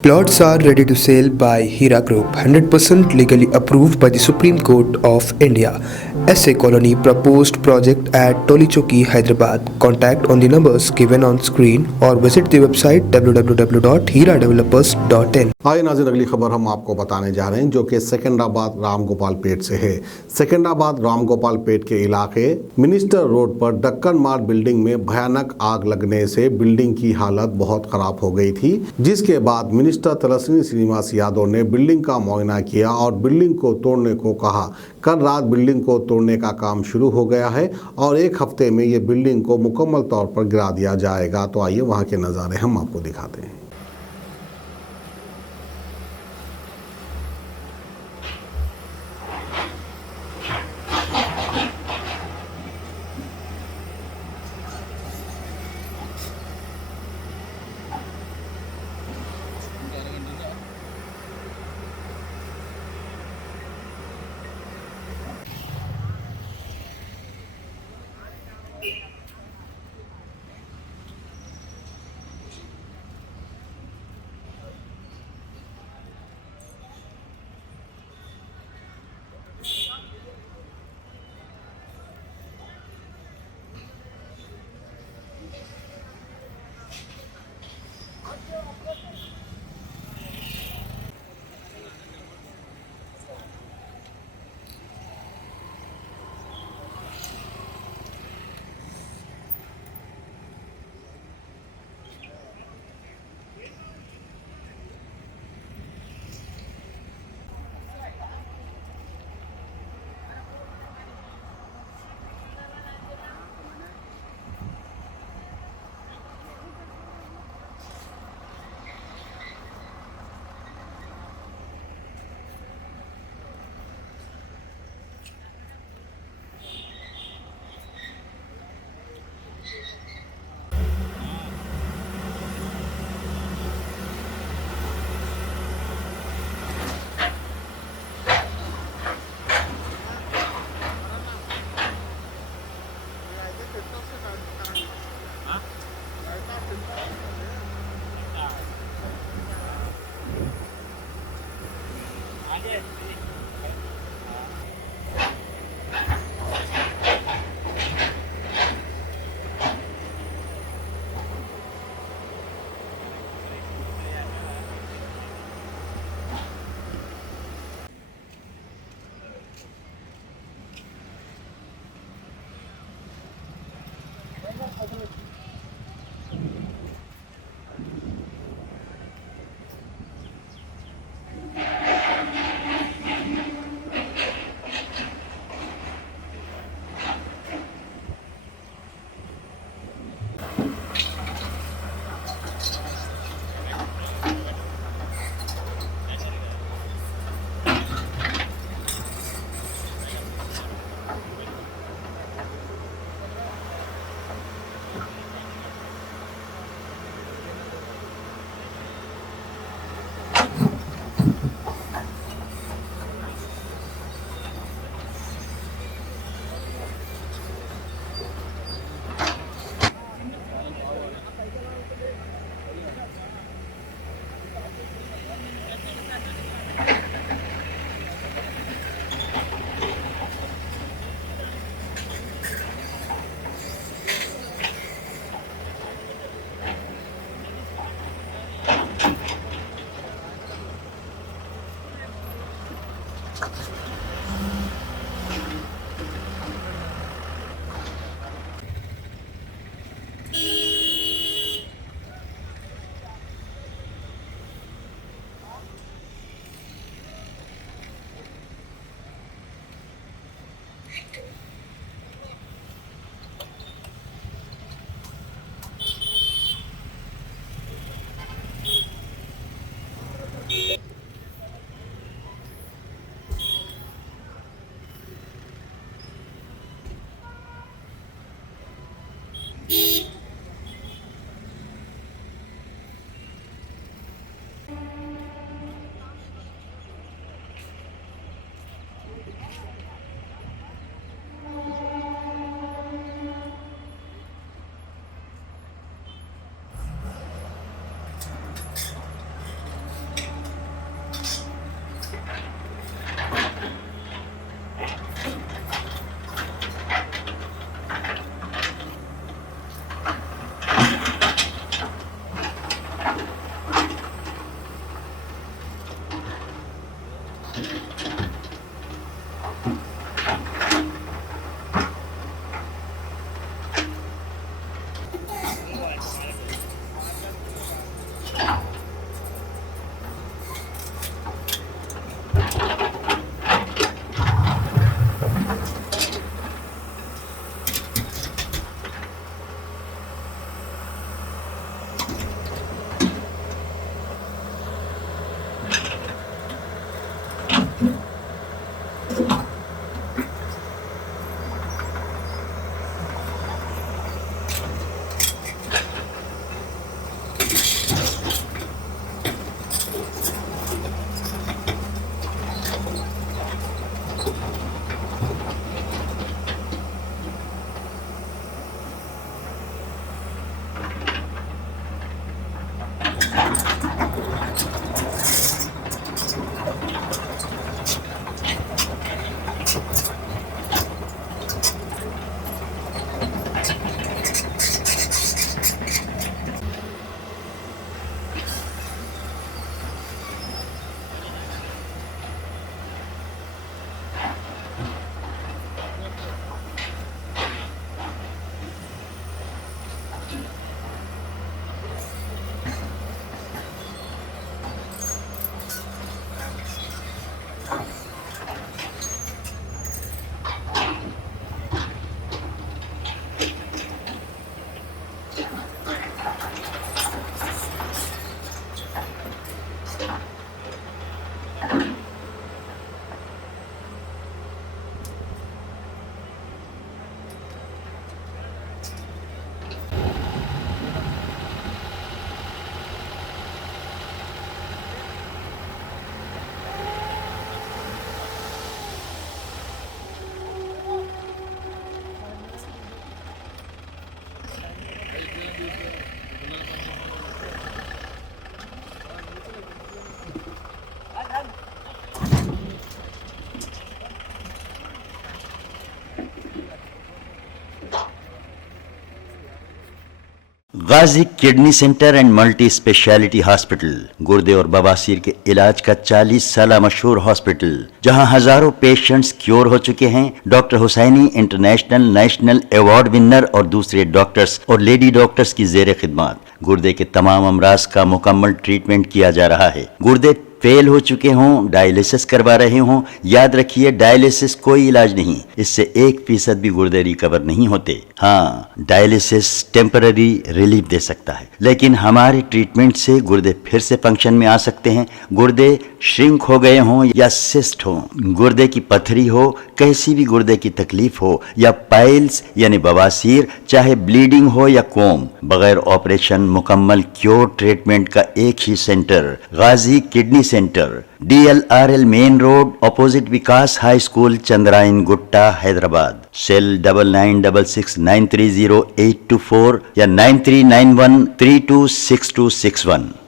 Plots are ready to sell by Hira Group, 100% legally approved by the Supreme Court of India. SA Colony proposed project at Tolichoki, Hyderabad. Contact on the numbers given on screen or visit the website www.hiradevelopers.in. आइए नाज़रीन, अगली खबर हम आपको बताने जा रहे हैं जो कि सेकंडराबाद रामगोपाल पेट से है। सेकंडराबाद रामगोपाल पेट के इलाके मिनिस्टर रोड पर डक्कन मार्ट बिल्डिंग में भयानक आग लगने से बिल्डिंग की हालत बहुत खराब हो गई थी, जिसके बाद मिनिस्टर तलस्वी श्रीनिवास यादव ने बिल्डिंग का मुआयना किया और बिल्डिंग को तोड़ने को कहा। कल रात बिल्डिंग को तोड़ने का काम शुरू हो गया है और एक हफ्ते में ये बिल्डिंग को मुकम्मल तौर पर गिरा दिया जाएगा। तो आइए वहाँ के नज़ारे हम आपको दिखाते हैं। गाजी kidney centre and multi speciality hospital गुर्दे और बवासीर के इलाज का 40 साल मशहूर हॉस्पिटल, जहां हजारों पेशेंट्स क्योर हो चुके हैं। Doctor Husaini international national award winner और दूसरे डॉक्टर्स और लेडी डॉक्टर्स की जेर खिदमत गुर्दे के तमाम अमराज का मुकम्मल ट्रीटमेंट किया जा रहा है। गुर्दे फेल हो चुके हों, डायलिसिस करवा रहे हों, याद रखिए डायलिसिस कोई इलाज नहीं, इससे 1% भी गुर्दे रिकवर नहीं होते। हाँ, डायलिसिस टेम्पररी रिलीफ दे सकता है, लेकिन हमारे ट्रीटमेंट से गुर्दे फिर से फंक्शन में आ सकते हैं। गुर्दे श्रिंक हो गए हों या सिस्ट हो, गुर्दे की पथरी हो, कैसी भी गुर्दे की तकलीफ हो, या पाइल्स यानी बवासीर, चाहे ब्लीडिंग हो या कोम, बगैर ऑपरेशन मुकम्मल क्योर ट्रीटमेंट का एक ही सेंटर, गाजी kidney centre, DLRL main road, opposite विकास high school, Chandrayaan Gutta, Hyderabad. Cell 9966930824 या 9391326261।